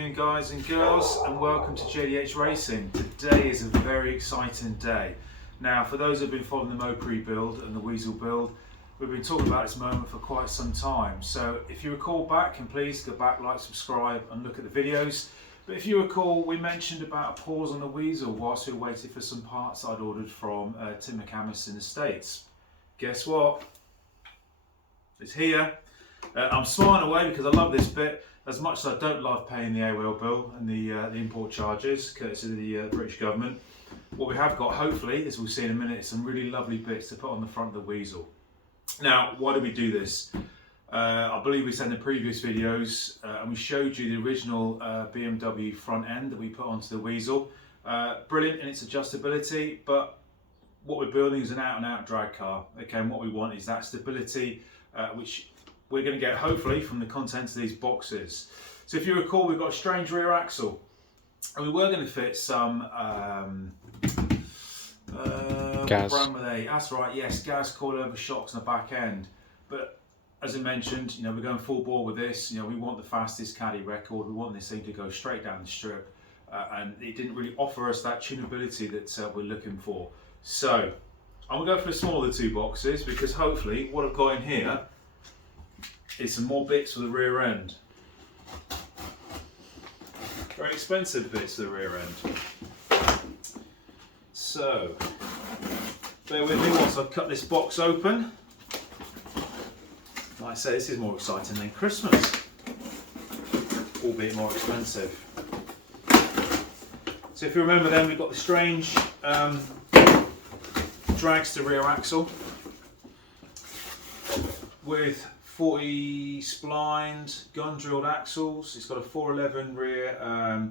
afternoon guys and girls, and welcome to JDH Racing. Today is a very exciting day. Now for those who have been following the Mk1 build and the Weasel build, we've been talking about this moment for quite some time. So if you recall back, and please go back, like, subscribe and look at the videos. But if you recall, we mentioned about a pause on the Weasel whilst we waited for some parts I'd ordered from Mcamis in the States. Guess what? It's here. I'm smiling away because I love this bit. As much as I don't love paying the AWL bill and the import charges, courtesy of the British government, what we have got, hopefully, as we'll see in a minute, is some really lovely bits to put on the front of the Weasel. Now, why do we do this? I believe we said in the previous videos, and we showed you the original BMW front end that we put onto the Weasel. Brilliant in its adjustability, but what we're building is an out-and-out drag car. Okay, and what we want is that stability, which we're going to get hopefully from the contents of these boxes. So if you recall, we've got a strange rear axle, and we were going to fit some gas. What brand were they? That's right, yes, gas coilover shocks on the back end. But as I mentioned, you know, we're going full bore with this. You know, we want the fastest Caddy record. We want this thing to go straight down the strip, and it didn't really offer us that tunability that we're looking for. So I'm going to go for the smaller of the two boxes, because hopefully what I've got in here is some more bits for the rear end. Very expensive bits for the rear end. So, bear with me once I've cut this box open. Like I say, this is more exciting than Christmas, albeit more expensive. So if you remember then, we've got the strange dragster rear axle with 40 splined gun drilled axles. It's got a 411 rear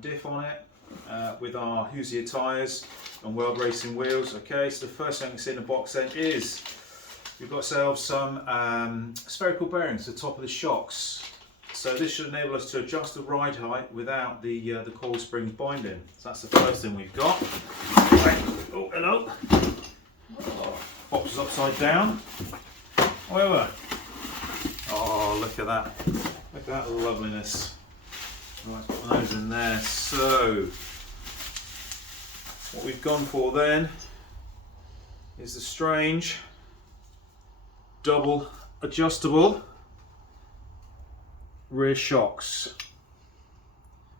diff on it with our Hoosier tyres and World Racing wheels. Okay, so the first thing you see in the box then is we've got ourselves some spherical bearings to the top of the shocks. So this should enable us to adjust the ride height without the coil springs binding. So that's the first thing we've got. Right. Oh, hello. Oh, box is upside down. However, oh, look at that. Look at that loveliness. Right, put those in there. So, what we've gone for then is the strange double adjustable rear shocks.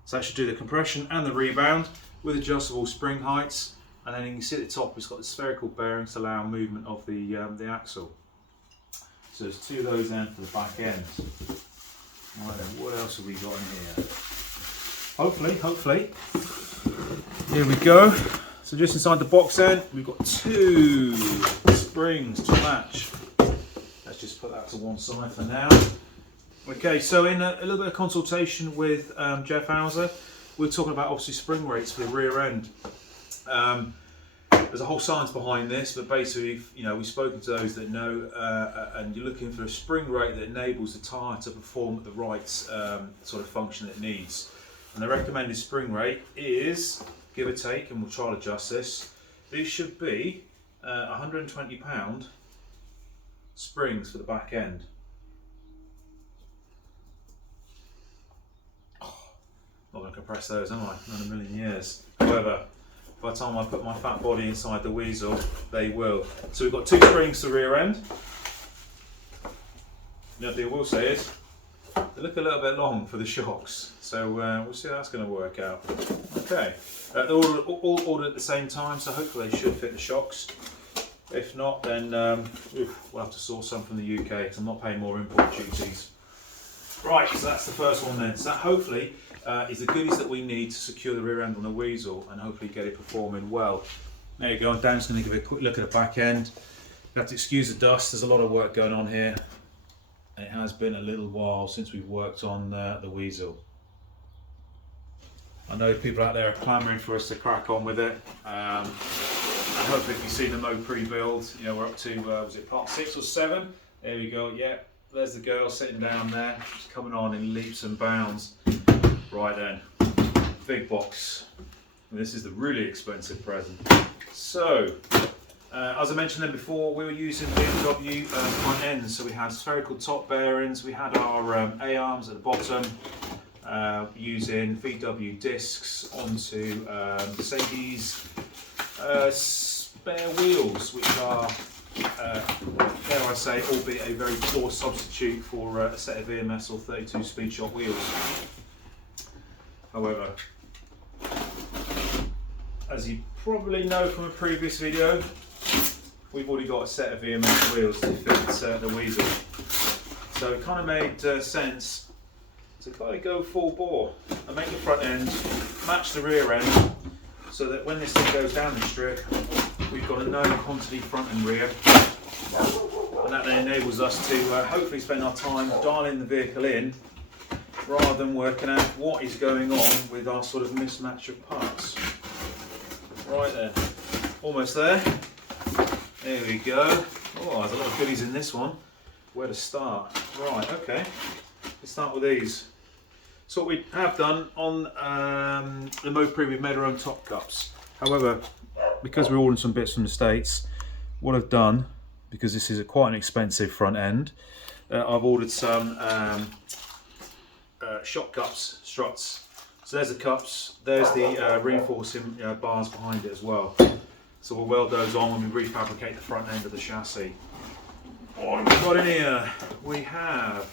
So that should do the compression and the rebound with adjustable spring heights. And then you can see at the top it's got the spherical bearings to allow movement of the axle. So there's two of those then for the back end. Right then, what else have we got in here? Hopefully. Here we go. So just inside the box then, we've got two springs to match. Let's just put that to one side for now. Okay, so in a little bit of consultation with Jeff Hauser, we're talking about obviously spring rates for the rear end. There's a whole science behind this, but basically, you know, we've spoken to those that know, and you're looking for a spring rate that enables the tyre to perform at the right sort of function it needs. And the recommended spring rate is, give or take, and we'll try to adjust this, these should be 120 pound springs for the back end. Oh, not going to compress those, am I? Not in a million years. However, by the time I put my fat body inside the Weasel, they will. So we've got two springs to the rear end. The other thing I will say is, they look a little bit long for the shocks. So we'll see how that's going to work out. Okay, they're all ordered at the same time, so hopefully they should fit the shocks. If not, then we'll have to source some from the UK, because I'm not paying more import duties. Right, so that's the first one then. So that hopefully is the goodies that we need to secure the rear end on the Weasel and hopefully get it performing well. There you go, I'm just going to give it a quick look at the back end. You have to excuse the dust, there's a lot of work going on here. And it has been a little while since we've worked on the Weasel. I know people out there are clamouring for us to crack on with it. And hopefully if you've seen the Mk1 build, you know, we're up to, was it part 6 or 7? There we go, yeah. There's the girl sitting down there, just coming on in leaps and bounds. Right then, big box. And this is the really expensive present. So, as I mentioned then before, we were using BMW front ends. So we had spherical top bearings, we had our A-arms at the bottom, using VW discs onto Mercedes spare wheels, which are, dare I say, albeit a very poor substitute for a set of VMS or 32 speed shot wheels. However, as you probably know from a previous video, we've already got a set of VMS wheels to fit the Weasel. So it kind of made sense to kind of go full bore and make the front end match the rear end, so that when this thing goes down the strip, we've got a known quantity front and rear, and that then enables us to hopefully spend our time dialing the vehicle in rather than working out what is going on with our sort of mismatch of parts. Right then, almost there. There we go. Oh, there's a lot of goodies in this one. Where to start? Right, okay. Let's start with these. So what we have done on the Mopri, we've made our own top cups. However, because we're ordering some bits from the States, what I've done, because this is quite an expensive front end, I've ordered some shot cups, struts. So there's the cups, there's the reinforcing bars behind it as well. So we'll weld those on when we refabricate the front end of the chassis. What have we got in here? We have,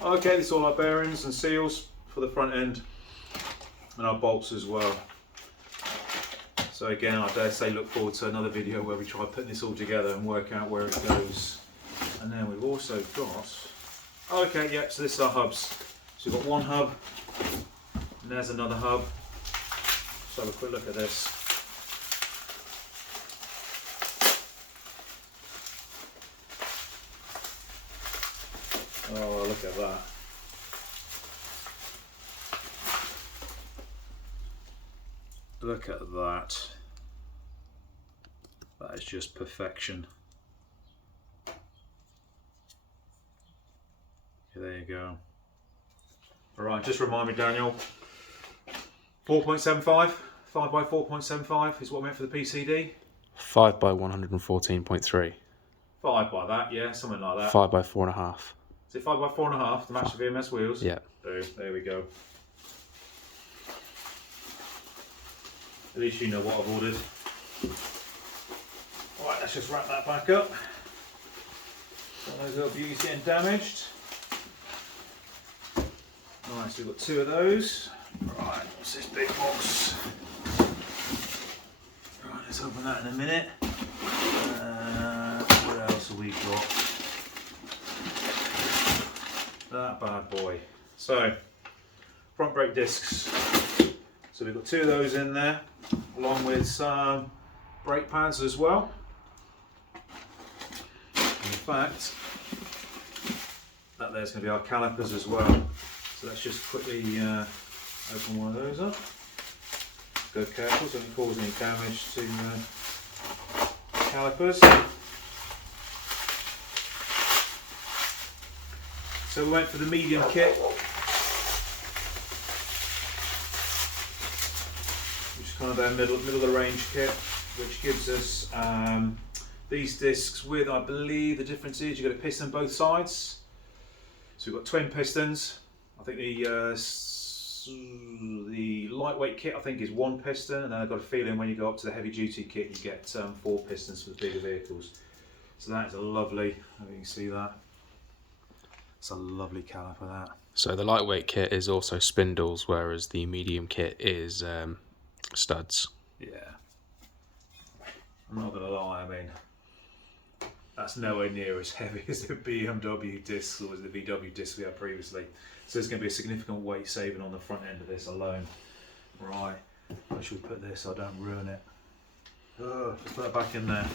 okay, this is all our bearings and seals for the front end, and our bolts as well. So again, I dare say look forward to another video where we try putting this all together and work out where it goes. And then we've also got, okay, yeah, so this is our hubs. So we've got one hub, and there's another hub. Let's have a quick look at this. Oh, look at that. Look at that. That is just perfection. Okay, there you go. Alright, just remind me, Daniel, 4.75, 5 by 4.75 is what I meant for the PCD? 5 by 114.3. 5 by that, yeah, something like that. 5 by 4.5. Is it 5 by 4.5 to match the VMS wheels? Yeah. Boom, there we go. At least you know what I've ordered. Alright, let's just wrap that back up. Got those little beauties getting damaged. Alright, so we've got 2 of those. Right, what's this big box? Right, let's open that in a minute. What else have we got? That bad boy. So, front brake discs. So we've got 2 of those in there, along with some brake pads as well. In fact, that there's going to be our calipers as well. So let's just quickly open one of those up. Go careful so it doesn't cause any damage to calipers. So we went for the medium kit, which is kind of our middle of the range kit, which gives us these discs with, I believe the difference is you've got a piston both sides. So we've got twin pistons. I think the lightweight kit I think is 1 piston, and then I've got a feeling when you go up to the heavy duty kit you get 4 pistons for the bigger vehicles. So that is a lovely, I think you can see that. It's a lovely caliper, that. So the lightweight kit is also spindles, whereas the medium kit is studs. Yeah. I'm not going to lie, I mean, that's nowhere near as heavy as the BMW discs or the VW discs we had previously. So there's going to be a significant weight saving on the front end of this alone. Right, where should we put this so I don't ruin it? Oh, let's put it back in there.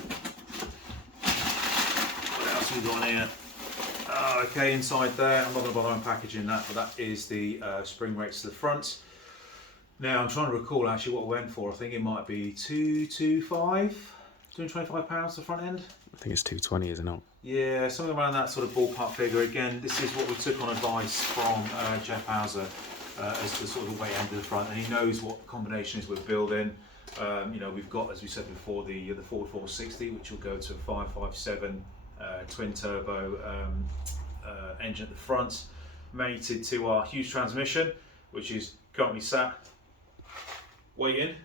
What else have we got in here? Oh, okay, inside there, I'm not going to bother unpackaging that, but that is the spring rates to the front. Now, I'm trying to recall actually what we went for. I think it might be £225 the front end. I think it's 220, isn't it? Yeah, something around that sort of ballpark figure. Again, this is what we took on advice from Jeff Hauser as to sort of the weight end of the front, and he knows what combinations we're building. You know, we've got, as we said before, the Ford 460, which will go to a 557 twin turbo engine at the front, mated to our huge transmission, which is currently sat waiting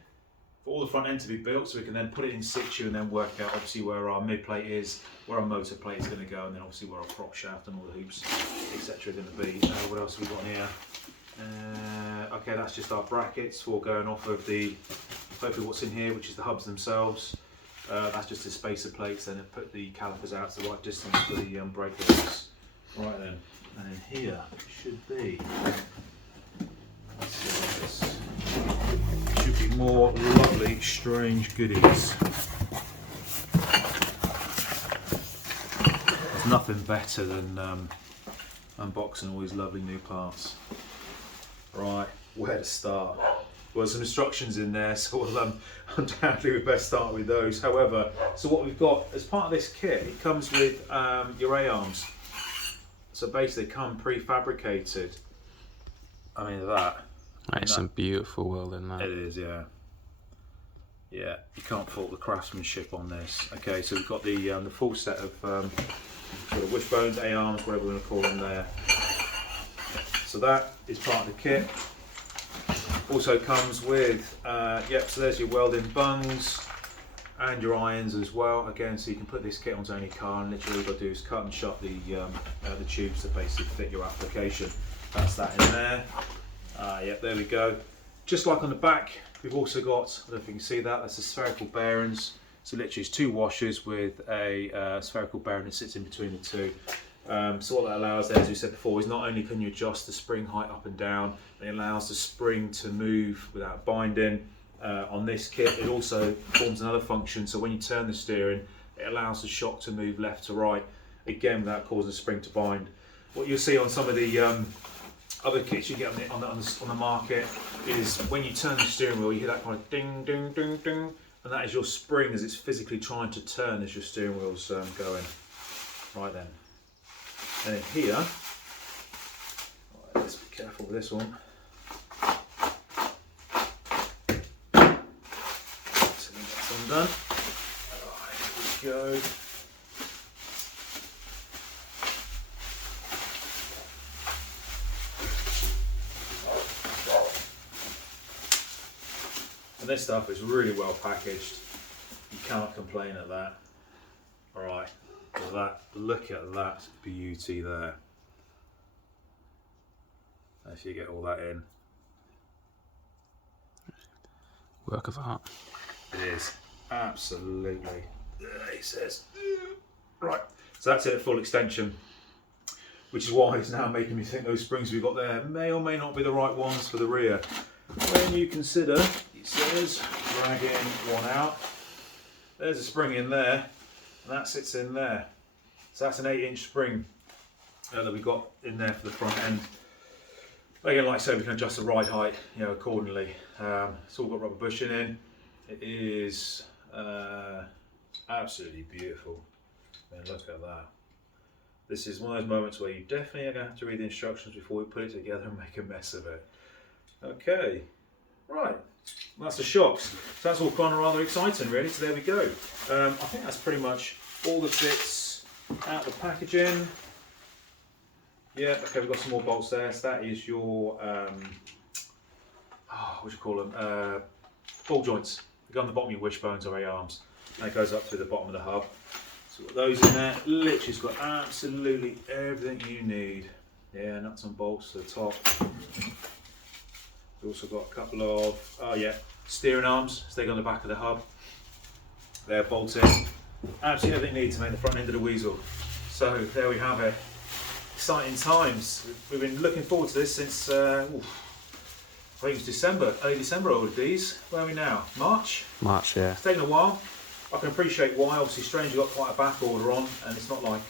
for all the front end to be built, so we can then put it in situ and then work out obviously where our mid plate is, where our motor plate is going to go, and then obviously where our prop shaft and all the hoops, etc. are going to be. What else have we got here? Okay, that's just our brackets for going off of the, hopefully what's in here, which is the hubs themselves. That's just a spacer plates, then it put the calipers out to the right distance for the brake release. Right then, and in here should be, let's see what this, should be more lovely, strange goodies. There's nothing better than unboxing all these lovely new parts. Right, where to start? Well, there's some instructions in there, so we'll, undoubtedly we best start with those. However, so what we've got as part of this kit, it comes with your A-arms. So basically they come prefabricated. I mean that. That's some beautiful welding that. It is, yeah. Yeah, you can't fault the craftsmanship on this. Okay, so we've got the full set of sort of wishbones, A-arms, whatever we're going to call them there. So that is part of the kit. Also comes with, yep, so there's your welding bungs and your irons as well. Again, so you can put this kit onto any car, and literally all you've got to do is cut and shut the tubes that basically fit your application. That's that in there. Yep, there we go. Just like on the back, we've also got, I don't know if you can see that, that's the spherical bearings. So literally it's two washers with a spherical bearing that sits in between the two. So what that allows there, as we said before, is not only can you adjust the spring height up and down, it allows the spring to move without binding. On this kit, it also performs another function, so when you turn the steering, it allows the shock to move left to right, again without causing the spring to bind. What you'll see on some of the other kits you get on the market is when you turn the steering wheel, you hear that kind of ding, ding, ding, ding, and that is your spring as it's physically trying to turn as your steering wheel's going. Right then. And in here, right, let's be careful with this one. So that's undone. Right, here we go. And this stuff is really well packaged. You cannot complain at that. All right. Look at that beauty there. If you get all that in. Work of art. It is, absolutely. He says. Right, so that's it at full extension, which is why it's now making me think those springs we've got there may or may not be the right ones for the rear. When you consider, it says, dragging one out, there's a spring in there, and that sits in there. So that's an 8-inch spring that we've got in there for the front end. Again, like I say, we can adjust the ride height, accordingly. It's all got rubber bushing in. It is absolutely beautiful. And look at that. This is one of those moments where you definitely are going to have to read the instructions before we put it together and make a mess of it. Okay, right. Well, that's the shocks. So that's all kind of rather exciting, really. So there we go. I think that's pretty much all the bits out the packaging. Yeah, okay, we've got some more bolts there. So that is your, what do you call them? Ball joints. They go on the bottom of your wishbones or A-arms. And it goes up through the bottom of the hub. So we've got those in there. Literally, it's got absolutely everything you need. Yeah, nuts and bolts to the top. We've also got a couple of, steering arms. So they go on the back of the hub. They're bolted. Absolutely everything you need to make the front end of the Weasel. So there we have it. Exciting times. We've been looking forward to this since, I think it was December, early December I ordered these. Where are we now? March? March, yeah. It's taken a while. I can appreciate why. Obviously Strange got quite a back order on, and it's not like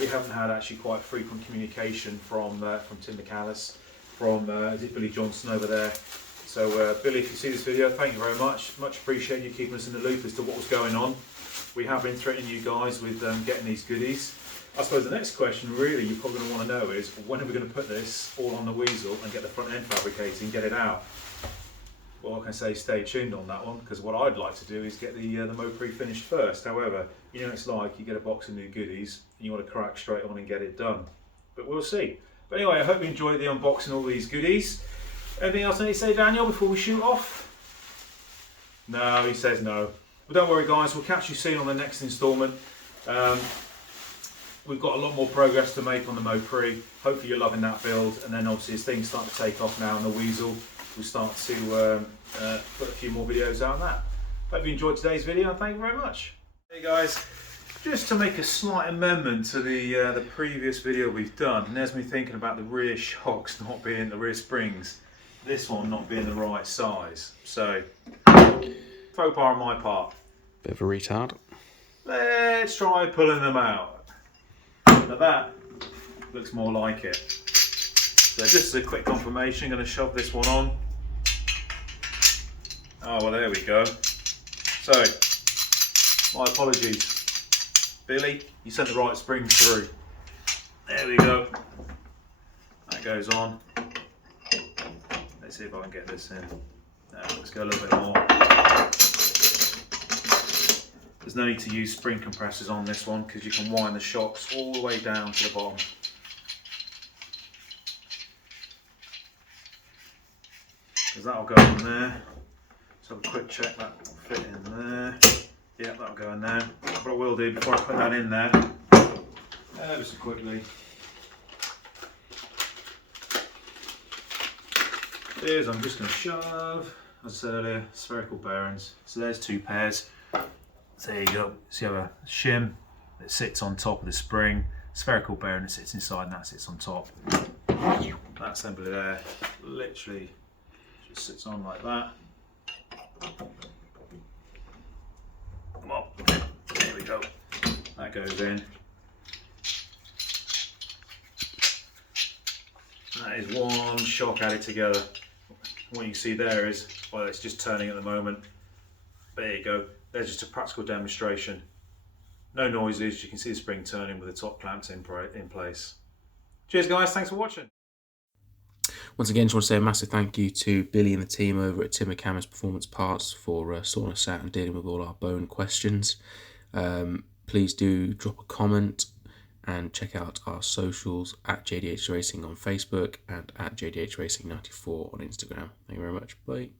we haven't had actually quite frequent communication from Tim Mcamis, from is it Billy Johnson over there. So Billy, if you see this video, thank you very much. Much appreciate you keeping us in the loop as to what was going on. We have been threatening you guys with getting these goodies. I suppose the next question really you're probably going to want to know is, when are we going to put this all on the Weasel and get the front end fabricated and get it out? Well, I can say stay tuned on that one, because what I'd like to do is get the Mopri finished first. However, it's like you get a box of new goodies and you want to crack straight on and get it done. But we'll see. But anyway, I hope you enjoyed the unboxing of all these goodies. Anything else I need to say, Daniel, before we shoot off? No, he says no. But don't worry guys, we'll catch you soon on the next instalment. We've got a lot more progress to make on the Mk1. Hopefully you're loving that build, and then obviously as things start to take off now on the Weasel, we'll start to put a few more videos out on that. Hope you enjoyed today's video, and thank you very much. Hey guys, just to make a slight amendment to the previous video we've done, and there's me thinking about the rear shocks not being, the rear springs, this one not being the right size. So, faux pas on my part. Bit of a retard. Let's try pulling them out. Now that looks more like it. So just a quick confirmation, I'm going to shove this one on. Oh well, there we go. So, my apologies. Billy, you sent the right springs through. There we go. That goes on. Let's see if I can get this in. Let's go a little bit more. There's no need to use spring compressors on this one because you can wind the shocks all the way down to the bottom. Because that'll go in there. Let's have a quick check that will fit in there. Yeah, that'll go in there. What I will do before I put that in there, ever so quickly, is I'm just going to shove, as I said earlier, spherical bearings. So there's two pairs. So there you go. So you have a shim that sits on top of the spring, spherical bearing that sits inside, and that sits on top. That assembly there literally just sits on like that. Come on, there we go. That goes in. That is one shock added together. What you see there is, well, it's just turning at the moment. There you go. There's just a practical demonstration. No noises, you can see the spring turning with the top clamps in place. Cheers guys, thanks for watching. Once again, just want to say a massive thank you to Billy and the team over at Mcamis Performance Parts for sorting us out and dealing with all our bone questions. Please do drop a comment and check out our socials at JDHRacing on Facebook and at JDHRacing94 on Instagram. Thank you very much. Bye.